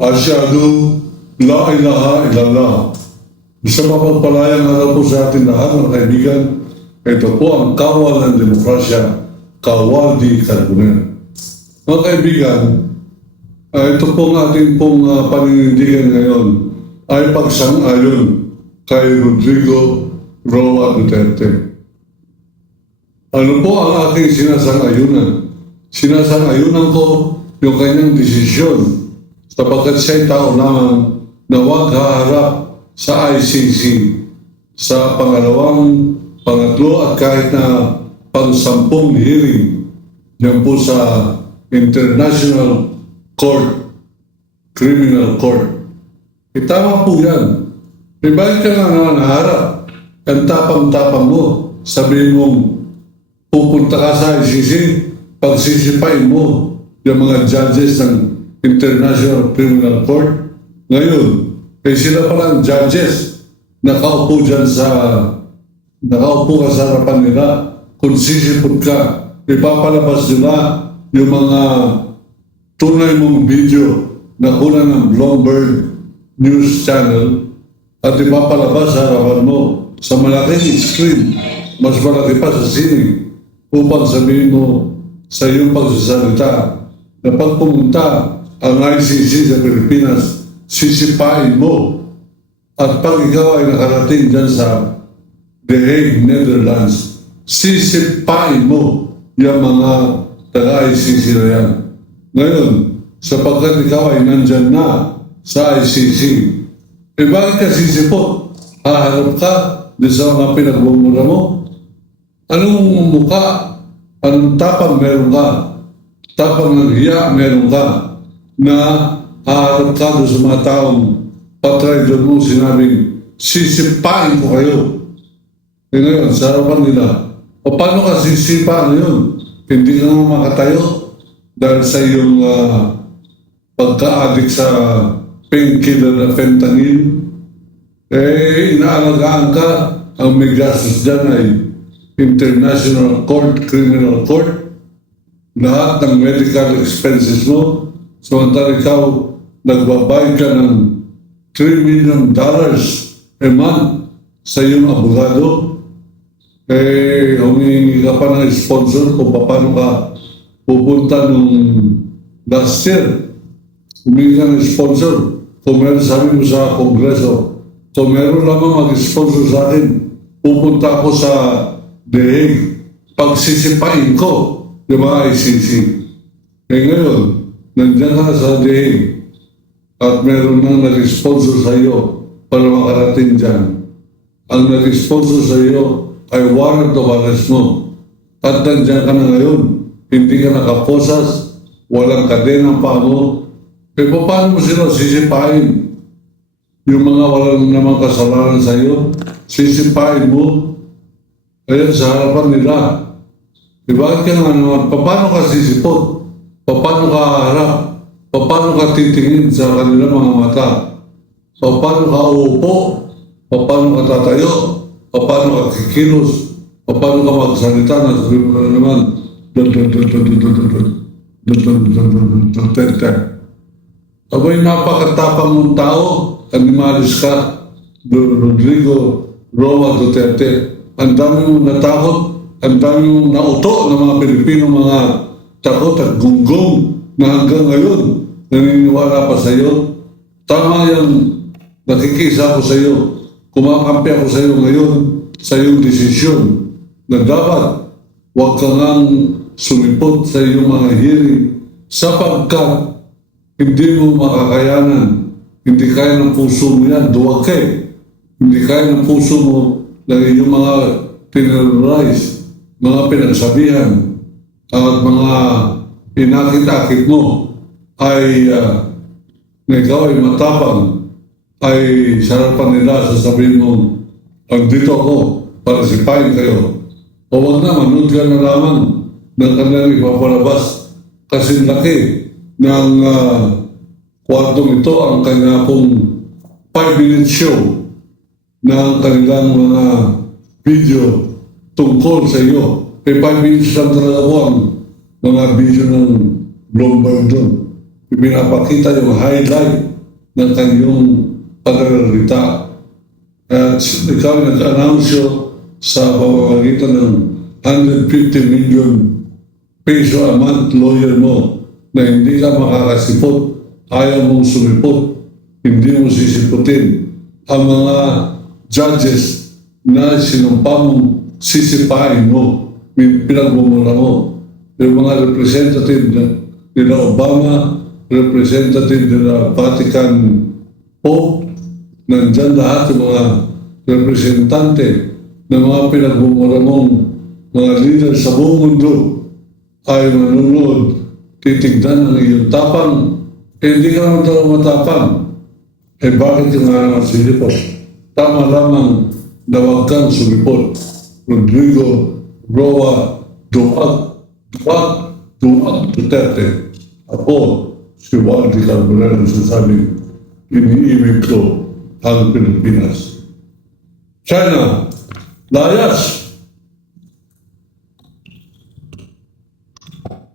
Asyhadu la ilaha illallah. Isang mapagpalayang araw po sa ating lahat, mga kaibigan. Ito po ang kawal ng demokrasya, Kawal di Carbonell. Mga kaibigan, ito pong ating paninindigan ngayon ay pagsang-ayon kay Rodrigo Roa Duterte. Ano po ang ating sinasang-ayunan? Sinasang-ayunan ko yung kanyang desisyon sapagkat siya'y tao lamang na huwag haharap sa ICC sa pangatlo at kahit na pang-10 hearing yan po sa International Court, Criminal Court. Itama po yan. May bakit ka nga naman naharap? Ang tapang-tapang mo. Sabihin mong pupunta ka sa ICC, pagsisipain mo yung mga judges ng International Criminal Court. Ngayon, sila palang judges nakaupo ka sa harapan nila. Kung sisipot ka, ipapalabas nila yung mga tunay mong video na kunan ng Bloomberg News Channel at ipapalabas sa harapan mo sa malaking screen, mas malaki pa sa sine, upang sabihin mo sa iyong pagsasalita na pag pumunta ang ICC sa Pilipinas, sisipain mo. At pag ikaw ay nakarating dyan sa The Hague, Netherlands, sisipain mo yung mga taga-ICC na yan. Ngayon, sapagkat ikaw ay nandyan na sa ICC, bakit ka sisipot? Haharap ka din sa mga pinagmumura mo? Anong mukha? Anong tapang meron ka? Tapang ng hiya meron ka? Na haharap ka doon sa mga taong patray doon mo sinabing sisipain ko kayo. Ngayon, sa harapan nila, o paano ka sisipain yun? Hindi ka naman makatayo dahil sa iyong pagka-addict sa painkiller na fentanyl. Inaalagaan ka, ang may gastos dyan ay International Court, Criminal Court. Lahat ng medical expenses mo, samantala ikaw, nagbabayad ka ng $3 million a month sa iyong abogado. Humingi ka pa ng sponsor kung paano ka pupunta nung last year. Humingi ka ng sponsor. Kung meron sabi mo sa Kongreso, kung meron lamang mag-sponsor sa akin, pupunta ako sa The Hague. Pagsisipain ko yung mga ICC. Ngayon, nandiyan ka sa The Hague at meron nang nag-sponsor sa iyo para makarating dyan. Ang nag-sponsor sa iyo ay warrant of arrest mo. At nandiyan ka na ngayon, hindi ka nakaposas, walang kadena pa mo. Paano mo sila sisipain? Yung mga walang namang kasalanan sa iyo, sisipain mo. Ayan sa harapan nila. Bakit ka nga naman? Paano ka sisipot? Paano ka harap? Paano ka titingin sa kanilang mga mata? Paano ka uupo? Paano ka tatayo? Paano ka kikilos? Paano ka magsalita na sabi mo na naman? Abay, napakatapang mong tao. Animalis ka, Rodrigo Roa Duterte. Ang dami mong natakot, ang dami mong nauto ng mga Pilipino, mga takot at gunggong na hanggang ngayon naniniwala pa sa iyo. Tama yan, nakikisa ako sa iyo, kumakampi ako sa iyo ngayon sa iyong desisyon na dapat huwag ka ngang sumipot sa iyong mga hearing sapagkat hindi mo makakayanan, hindi kaya ng puso mo yan, duwag ka eh. Hindi kaya ng puso mo ng inyong mga terrorize, mga pinagsabihan at mga inakit-akit mo ay na ikaw ay matapang, ay sa harapan nila sasabihin mo, andito ako para sipain kayo. O wag na, manood ka na lamang ng kanilang ipapalabas kasi laki ng kwartong ito ang kanya pong 5-minute show ng kanilang mga video tungkol sa iyo. 5 minutes lang talaga po ang mga video ng Bloomberg doon. ipinapakita yung highlight ng kanyang pagkakalita. At ikaw ay nag-announce sa pamamagitan ng 150 million peso a month lawyer mo na hindi ka makakasipot, ayaw mong sumipot, hindi mo sisiputin ang mga judges na sinumpa mong sisipain mo, pinagmumura mo. Yung mga representative nila Obama, representative nila Vatican Pope, nandyan lahat yung mga representante ng mga pinagmumura mong mga leader sa buong mundo ay manunod, titignan ang iyong tapang. Hindi ka naman talaga matapang. Bakit ka nga naman silipot? Tama lamang na huwag kang sumipot. Rodrigo Roa Duwag Duterte. Ako, si Waldi Carbonell ang sasabing iniimig ko ang Pilipinas. China, layas!